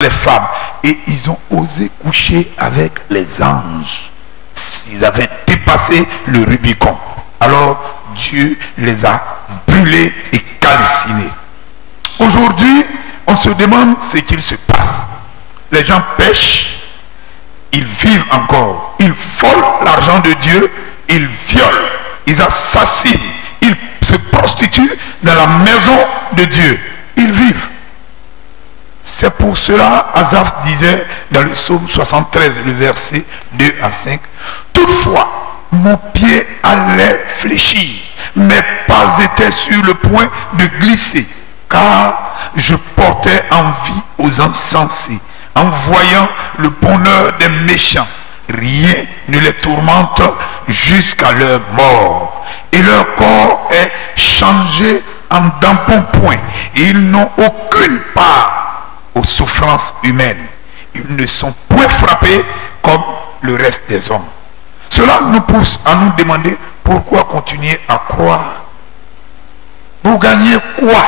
les femmes. Et ils ont osé coucher avec les anges. Ils avaient dépassé le Rubicon. Alors Dieu les a brûlés et calcinés. Aujourd'hui, on se demande ce qu'il se passe. Les gens pêchent, ils vivent encore, ils volent l'argent de Dieu, ils violent, ils assassinent, ils se prostituent dans la maison de Dieu. Ils vivent. C'est pour cela, Asaph disait dans le psaume 73, le verset 2 à 5, « Toutefois, mon pied allait fléchir, mes pas étaient sur le point de glisser, car je portais envie aux insensés, en voyant le bonheur des méchants. Rien ne les tourmente jusqu'à leur mort, et leur corps est changé en d'embonpoint, et ils n'ont aucune part aux souffrances humaines. Ils ne sont point frappés comme le reste des hommes. » Cela nous pousse à nous demander pourquoi continuer à croire. Pour gagner quoi?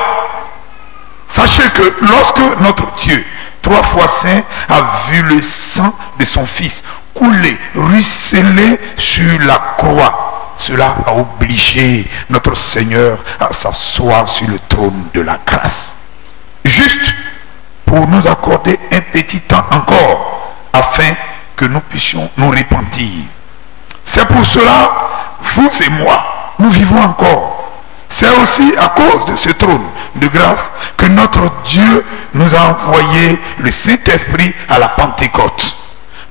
Sachez que lorsque notre Dieu, 3 fois saint, a vu le sang de son Fils couler, ruisseler sur la croix, cela a obligé notre Seigneur à s'asseoir sur le trône de la grâce. Juste pour nous accorder un petit temps encore, afin que nous puissions nous repentir. C'est pour cela, vous et moi, nous vivons encore. C'est aussi à cause de ce trône de grâce que notre Dieu nous a envoyé le Saint-Esprit à la Pentecôte.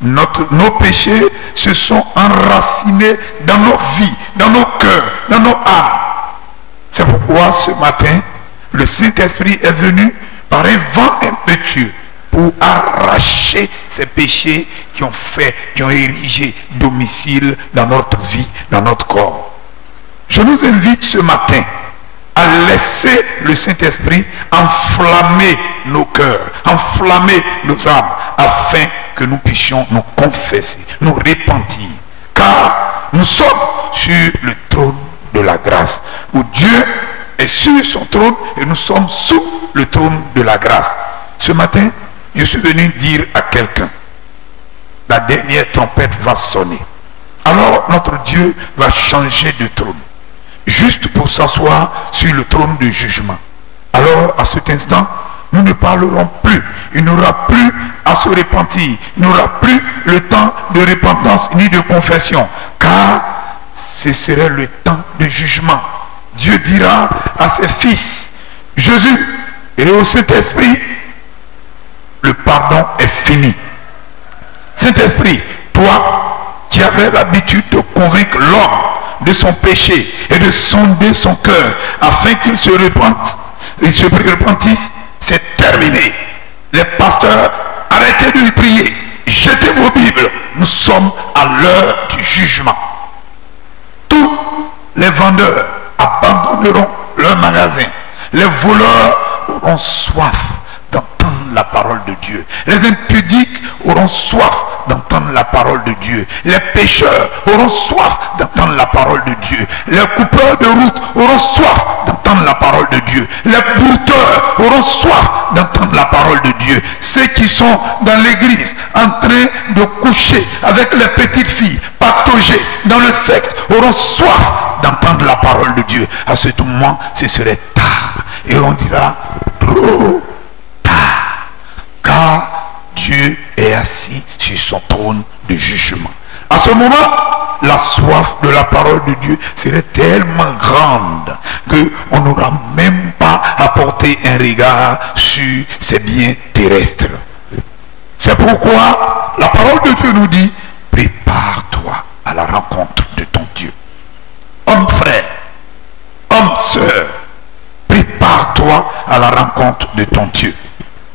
Nos péchés se sont enracinés dans nos vies, dans nos cœurs, dans nos âmes. C'est pourquoi ce matin, le Saint-Esprit est venu par un vent impétueux pour arracher ces péchés qui ont érigé domicile dans notre vie, dans notre corps. Je nous invite ce matin à laisser le Saint-Esprit enflammer nos cœurs, enflammer nos âmes, afin que nous puissions nous confesser, nous repentir. Car nous sommes sur le trône de la grâce, où Dieu est sur son trône et nous sommes sous le trône de la grâce. Ce matin, je suis venu dire à quelqu'un, la dernière trompette va sonner. Alors notre Dieu va changer de trône, juste pour s'asseoir sur le trône de jugement. Alors à cet instant, nous ne parlerons plus. Il n'aura plus à se repentir. Il n'aura plus le temps de repentance ni de confession, car ce serait le temps de jugement. Dieu dira à ses fils, Jésus et au Saint-Esprit, le pardon est fini. Saint-Esprit, toi qui avais l'habitude de convaincre l'homme de son péché et de sonder son cœur afin qu'il se repentisse, c'est terminé. Les pasteurs, arrêtez de prier, jetez vos Bibles, nous sommes à l'heure du jugement. Tous les vendeurs abandonneront leur magasin. Les voleurs auront soif d'entendre la parole de Dieu. Les impudiques auront soif d'entendre la parole de Dieu. Les pécheurs auront soif d'entendre la parole de Dieu. Les coupeurs de route auront soif d'entendre la parole de Dieu. Les brouteurs auront soif d'entendre la parole de Dieu. Ceux qui sont dans l'église en train de coucher avec les petites filles, pataugées dans le sexe, auront soif d'entendre la parole de Dieu. À ce moment, ce serait tard. Et on dira, trop tard. Car Dieu est assis sur son trône de jugement. À ce moment, la soif de la parole de Dieu serait tellement grande qu'on n'aura même pas à porter un regard sur ces biens terrestres. C'est pourquoi la parole de Dieu nous dit, prépare-toi à la rencontre de ton Dieu. Homme frère, homme sœur, prépare-toi à la rencontre de ton Dieu.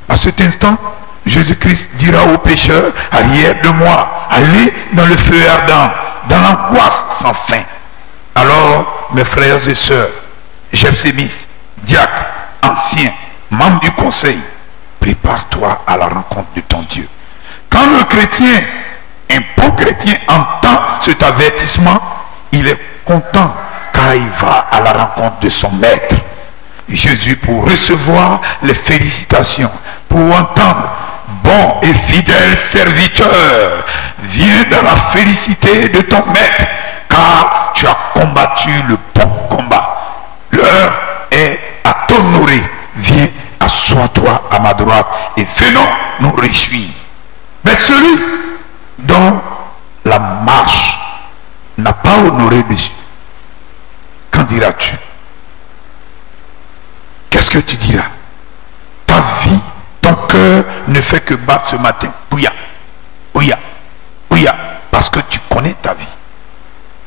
À cet instant, Jésus-Christ dira aux pécheurs, arrière de moi, allez dans le feu ardent, dans l'angoisse sans fin. Alors, mes frères et sœurs, Jepsémis, diacres, anciens, membres du conseil, prépare-toi à la rencontre de ton Dieu. Quand le chrétien, un bon chrétien, entend cet avertissement, il est content car il va à la rencontre de son maître. Jésus, pour recevoir les félicitations, pour entendre bon et fidèle serviteur, viens dans la félicité de ton maître, car tu as combattu le bon combat. L'heure est à t'honorer. Viens, assois-toi à ma droite et venons nous réjouir. Mais celui dont la marche n'a pas honoré Dieu, qu'en diras-tu? Qu'est-ce que tu diras? Ta vie, ton cœur ne fait que battre ce matin. Ouya, ouya, ouya, parce que tu connais ta vie.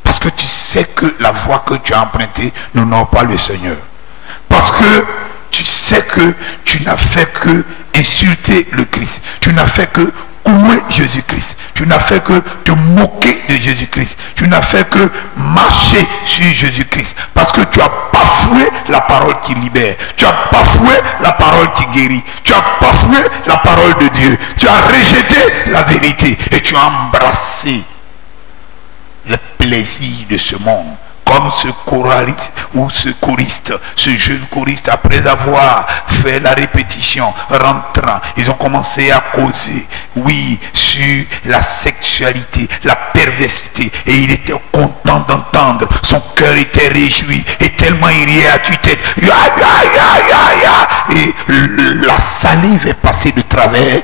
Parce que tu sais que la voie que tu as empruntée n'honore pas le Seigneur. Parce que tu sais que tu n'as fait que insulter le Christ. Tu n'as fait que louer Jésus-Christ. Tu n'as fait que te moquer de Jésus-Christ. Tu n'as fait que marcher sur Jésus-Christ. Parce que tu as bafoué la parole qui libère. Tu as bafoué la parole qui guérit. Tu as bafoué la parole de Dieu. Tu as rejeté la vérité. Et tu as embrassé le plaisir de ce monde. Comme ce choraliste ou ce choriste, ce jeune choriste, après avoir fait la répétition, rentrant, ils ont commencé à causer, oui, sur la sexualité, la perversité. Et il était content d'entendre, son cœur était réjoui, et tellement il riait à tue-tête. Et la salive est passée de travers.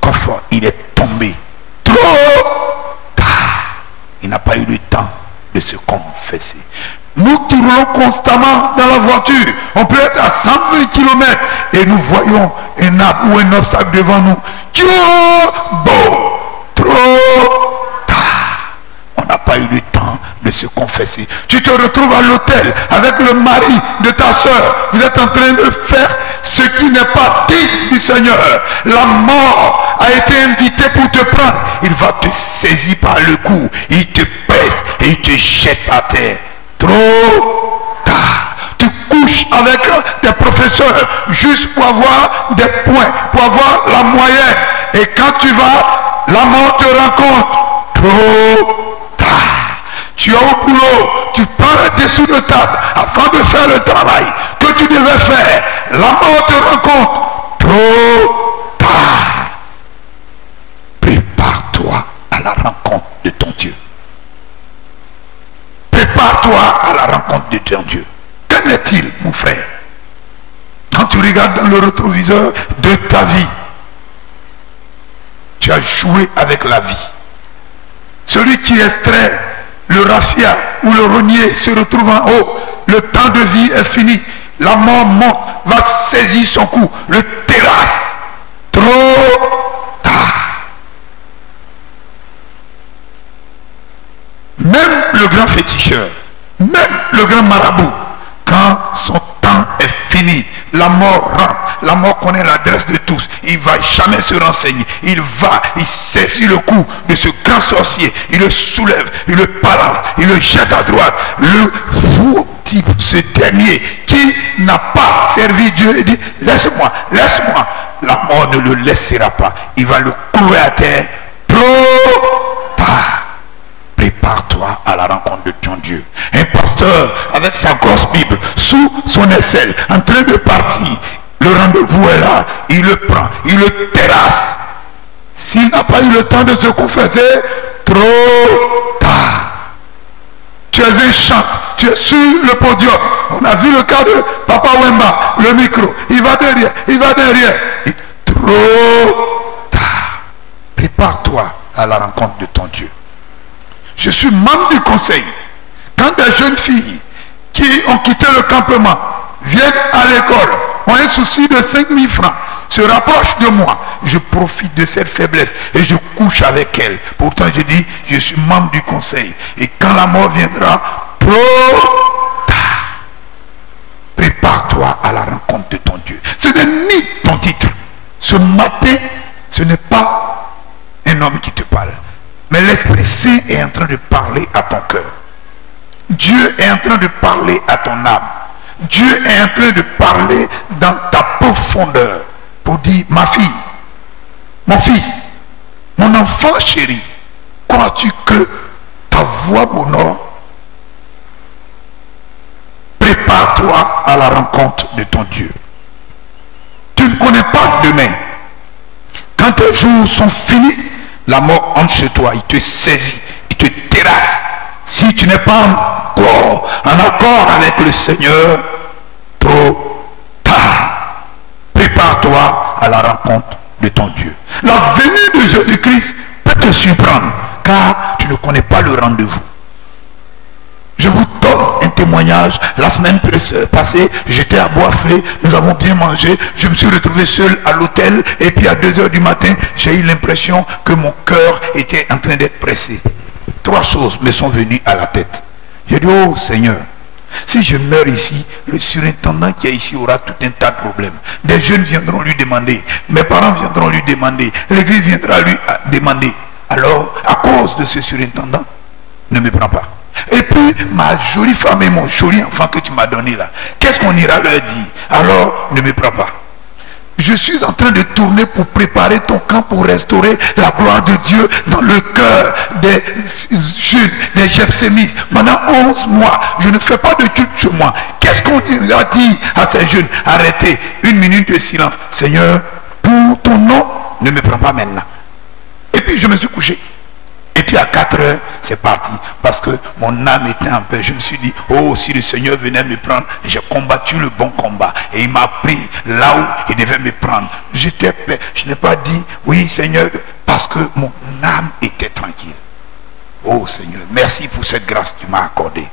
Confort, il est tombé. Trop tard. Il n'a pas eu le temps de se confesser. Nous qui roulons constamment dans la voiture, on peut être à 120 km et nous voyons un arbre ou un obstacle devant nous. Dieu, bon, trop tard. On n'a pas eu le temps de se confesser. Tu te retrouves à l'hôtel avec le mari de ta soeur. Vous êtes en train de faire ce qui n'est pas digne du Seigneur. La mort a été invitée pour te prendre. Il va te saisir par le cou. Il te presse et il te jette par terre. Trop tard. Tu couches avec des professeurs juste pour avoir des points, pour avoir la moyenne. Et quand tu vas, la mort te rencontre. Trop tard. Tu es au boulot, tu prends le dessous de table afin de faire le travail que tu devais faire. La mort te rencontre. Trop tard. Prépare-toi à la rencontre de ton Dieu. Prépare-toi à la rencontre de ton Dieu. Qu'en est-il, mon frère? Quand tu regardes dans le rétroviseur de ta vie, tu as joué avec la vie. Celui qui extrait le raffia ou le rognier se retrouve en haut. Le temps de vie est fini. La mort monte, va saisir son cou, le terrasse. Trop tard. Même le grand féticheur, même le grand marabout, quand son temps est fini, la mort rentre, la mort connaît l'adresse de tous, il ne va jamais se renseigner, il saisit le cou de ce grand sorcier, il le soulève, il le balance, il le jette à droite, le fou type, ce dernier qui n'a pas servi Dieu, il dit laisse-moi, laisse-moi, la mort ne le laissera pas, il va le clouer à terre. Trop tard. Prépare-toi à la rencontre de ton Dieu. Un pasteur avec sa grosse Bible sous son aisselle en train de partir, le rendez-vous est là, il le prend, il le terrasse. S'il n'a pas eu le temps de se confesser, trop tard. Tu es un chante, tu es sur le podium. On a vu le cas de Papa Wemba, le micro, il va derrière, il va derrière. Et trop tard. Prépare-toi à la rencontre de ton Dieu. Je suis membre du conseil. Quand des jeunes filles qui ont quitté le campement viennent à l'école, ont un souci de 5 000 francs, se rapprochent de moi, je profite de cette faiblesse et je couche avec elles. Pourtant je dis, je suis membre du conseil. Et quand la mort viendra, trop tard. Prépare-toi à la rencontre de ton Dieu. Ce n'est ni ton titre. Ce matin, ce n'est pas un homme qui te parle. Mais l'Esprit Saint est en train de parler à ton cœur. Dieu est en train de parler à ton âme. Dieu est en train de parler dans ta profondeur pour dire, ma fille, mon fils, mon enfant chéri, crois-tu que ta voix m'honore? Prépare-toi à la rencontre de ton Dieu. Tu ne connais pas demain. Quand tes jours sont finis, la mort entre chez toi, il te saisit, il te terrasse. Si tu n'es pas encore en accord avec le Seigneur, trop tard. Prépare-toi à la rencontre de ton Dieu. La venue de Jésus-Christ peut te surprendre, car tu ne connais pas le rendez-vous. Je vous donne un témoignage. La semaine passée, j'étais à Boisflé, nous avons bien mangé, je me suis retrouvé seul à l'hôtel, et puis à 2 h du matin, j'ai eu l'impression que mon cœur était en train d'être pressé. 3 choses me sont venues à la tête. J'ai dit, oh Seigneur, si je meurs ici, le surintendant qui est ici aura tout un tas de problèmes. Des jeunes viendront lui demander, mes parents viendront lui demander, l'église viendra lui demander. Alors, à cause de ce surintendant, ne me prends pas. Et puis, ma jolie femme et mon joli enfant que tu m'as donné là, qu'est-ce qu'on ira leur dire? Alors, ne me prends pas. Je suis en train de tourner pour préparer ton camp, pour restaurer la gloire de Dieu dans le cœur des jeunes, des Gethsémites. Pendant 11 mois, je ne fais pas de culte chez moi. Qu'est-ce qu'on ira dire à ces jeunes? Arrêtez, 1 minute de silence. Seigneur, pour ton nom, ne me prends pas maintenant. Et puis, je me suis couché. Et puis à 4 h, c'est parti. Parce que mon âme était en paix. Je me suis dit, oh, si le Seigneur venait me prendre, j'ai combattu le bon combat. Et il m'a pris là où il devait me prendre. J'étais paix. Je n'ai pas dit, oui Seigneur, parce que mon âme était tranquille. Oh Seigneur, merci pour cette grâce que tu m'as accordée.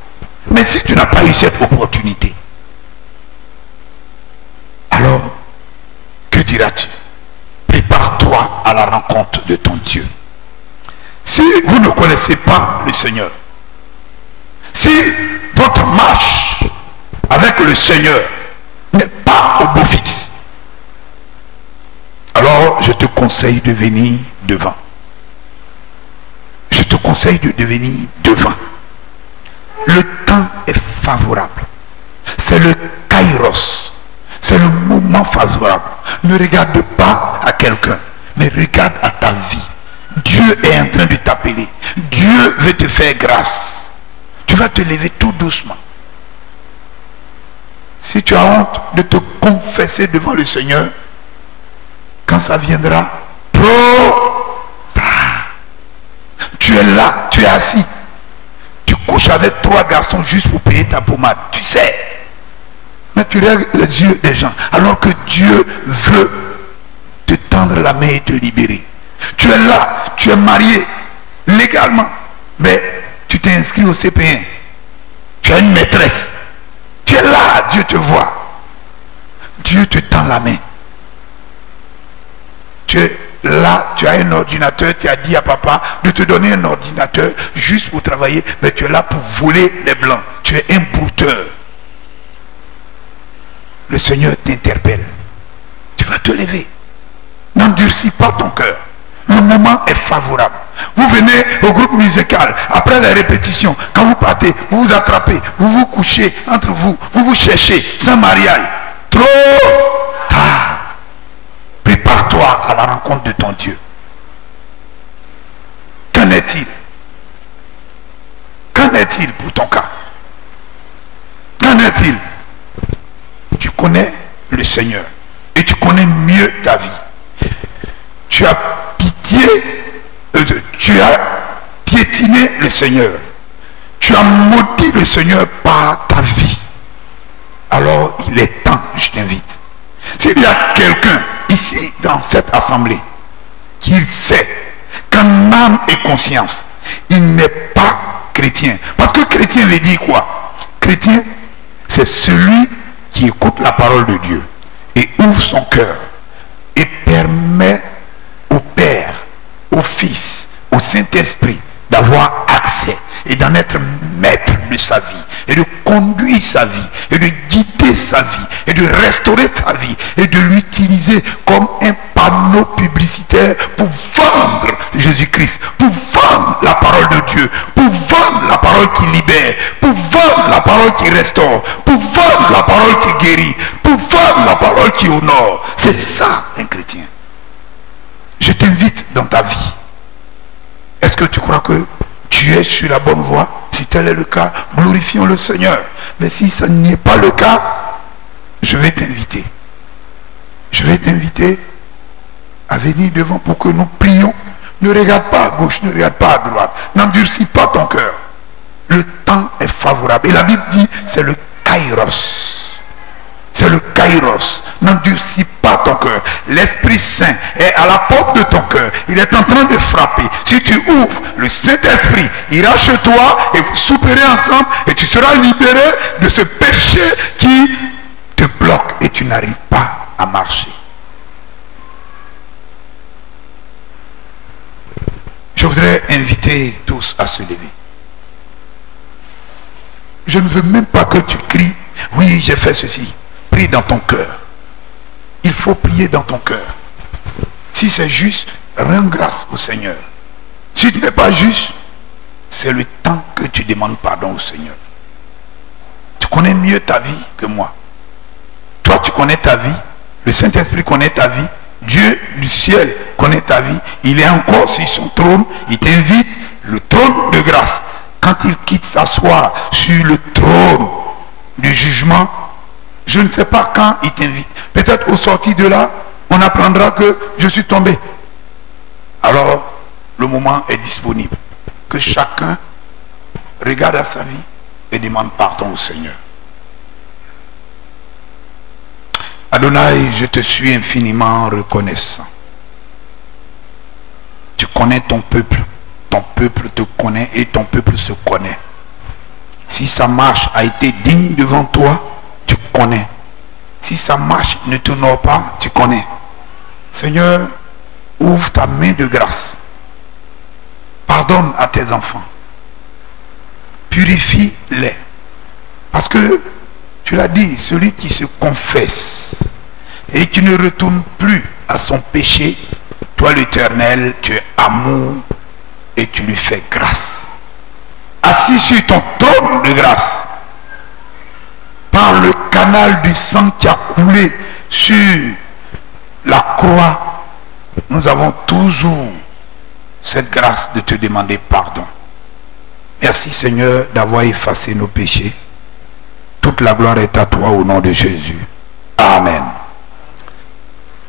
Mais si tu n'as pas eu cette opportunité, alors, que diras-tu? Prépare-toi à la rencontre de ton Dieu. Si vous ne connaissez pas le Seigneur, si votre marche avec le Seigneur n'est pas au beau fixe, alors je te conseille de venir devant. Je te conseille de devenir devant. Le temps est favorable. C'est le kairos. C'est le moment favorable. Ne regarde pas à quelqu'un, mais regarde à ta vie. Dieu est en train de t'appeler. Dieu veut te faire grâce. Tu vas te lever tout doucement. Si tu as honte de te confesser devant le Seigneur, quand ça viendra, trop tard. Tu es là, tu es assis. Tu couches avec 3 garçons juste pour payer ta pommade. Tu sais. Mais tu regardes les yeux des gens. Alors que Dieu veut te tendre la main et te libérer. Tu es là, tu es marié légalement, mais tu t'es inscrit au CP1. Tu as une maîtresse. Tu es là, Dieu te voit. Dieu te tend la main. Tu es là, tu as un ordinateur, tu as dit à papa de te donner un ordinateur juste pour travailler, mais tu es là pour voler les blancs. Tu es un brouteur. Le Seigneur t'interpelle. Tu vas te lever. N'endurcis pas ton cœur. Le moment est favorable. Vous venez au groupe musical, après la répétition, quand vous partez, vous vous attrapez, vous vous couchez entre vous, vous vous cherchez, sans mariage. Trop tard. Prépare-toi à la rencontre de ton Dieu. Qu'en est-il? Qu'en est-il pour ton cas? Qu'en est-il? Tu connais le Seigneur et tu connais mieux ta vie. Tu as pitié, tu as piétiné le Seigneur. Tu as maudit le Seigneur par ta vie. Alors il est temps, je t'invite. S'il y a quelqu'un ici dans cette assemblée qui sait qu'en âme et conscience, il n'est pas chrétien. Parce que chrétien veut dire quoi? Chrétien, c'est celui qui écoute la parole de Dieu et ouvre son cœur et permet au Père, au Fils, au Saint-Esprit d'avoir accès et d'en être maître de sa vie et de conduire sa vie et de guider sa vie et de restaurer ta vie et de l'utiliser comme un panneau publicitaire pour vendre Jésus-Christ, pour vendre la parole de Dieu, pour vendre la parole qui libère, pour vendre la parole qui restaure, pour vendre la parole qui guérit, pour vendre la parole qui honore. C'est ça un chrétien. Je t'invite dans ta vie. Est-ce que tu crois que tu es sur la bonne voie? Si tel est le cas, glorifions le Seigneur. Mais si ce n'est pas le cas, je vais t'inviter. Je vais t'inviter à venir devant pour que nous prions. Ne regarde pas à gauche, ne regarde pas à droite. N'endurcis pas ton cœur. Le temps est favorable. Et la Bible dit, c'est le kairos. C'est le kairos. N'endurcis pas ton cœur. L'Esprit Saint est à la porte de ton cœur. Il est en train de frapper. Si tu ouvres, le Saint-Esprit ira chez toi et vous souperez ensemble et tu seras libéré de ce péché qui te bloque et tu n'arrives pas à marcher. Je voudrais inviter tous à se lever. Je ne veux même pas que tu cries, oui, j'ai fait ceci. Prie dans ton cœur. Il faut prier dans ton cœur. Si c'est juste, rends grâce au Seigneur. Si tu n'es pas juste, c'est le temps que tu demandes pardon au Seigneur. Tu connais mieux ta vie que moi. Toi, tu connais ta vie. Le Saint-Esprit connaît ta vie. Dieu du ciel connaît ta vie. Il est encore sur son trône. Il t'invite, le trône de grâce. Quand il quitte s'asseoir sur le trône du jugement, je ne sais pas quand il t'invite. Peut-être au sorti de là, on apprendra que je suis tombé. Alors, le moment est disponible. Que chacun regarde à sa vie et demande pardon au Seigneur. Adonai, je te suis infiniment reconnaissant. Tu connais ton peuple te connaît et ton peuple se connaît. Si sa marche a été digne devant toi, tu connais. Si sa marche ne t'honore pas, tu connais. Seigneur, ouvre ta main de grâce. Pardonne à tes enfants. Purifie-les. Parce que tu l'as dit, celui qui se confesse et qui ne retourne plus à son péché, toi l'Éternel, tu es amour et tu lui fais grâce. Assis sur ton trône de grâce, par le canal du sang qui a coulé sur la croix, nous avons toujours cette grâce de te demander pardon. Merci Seigneur d'avoir effacé nos péchés. Toute la gloire est à toi au nom de Jésus. Amen.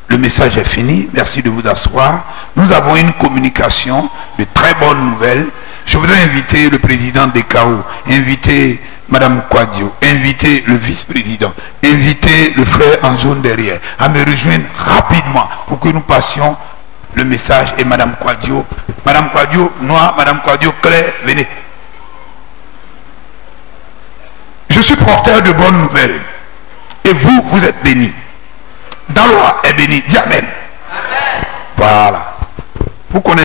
Le message est fini. Merci de vous asseoir. Nous avons une communication de très bonnes nouvelles. Je voudrais inviter le président des KO, inviter Madame Quadio, inviter le vice-président, inviter le frère en jaune derrière à me rejoindre rapidement pour que nous passions le message. Et Madame Quadio, Noir, Madame Quadio, Claire, venez. Je suis porteur de bonnes nouvelles. Et vous, vous êtes bénis. Daloa est béni. Dis Amen. Amen. Voilà. Vous connaissez.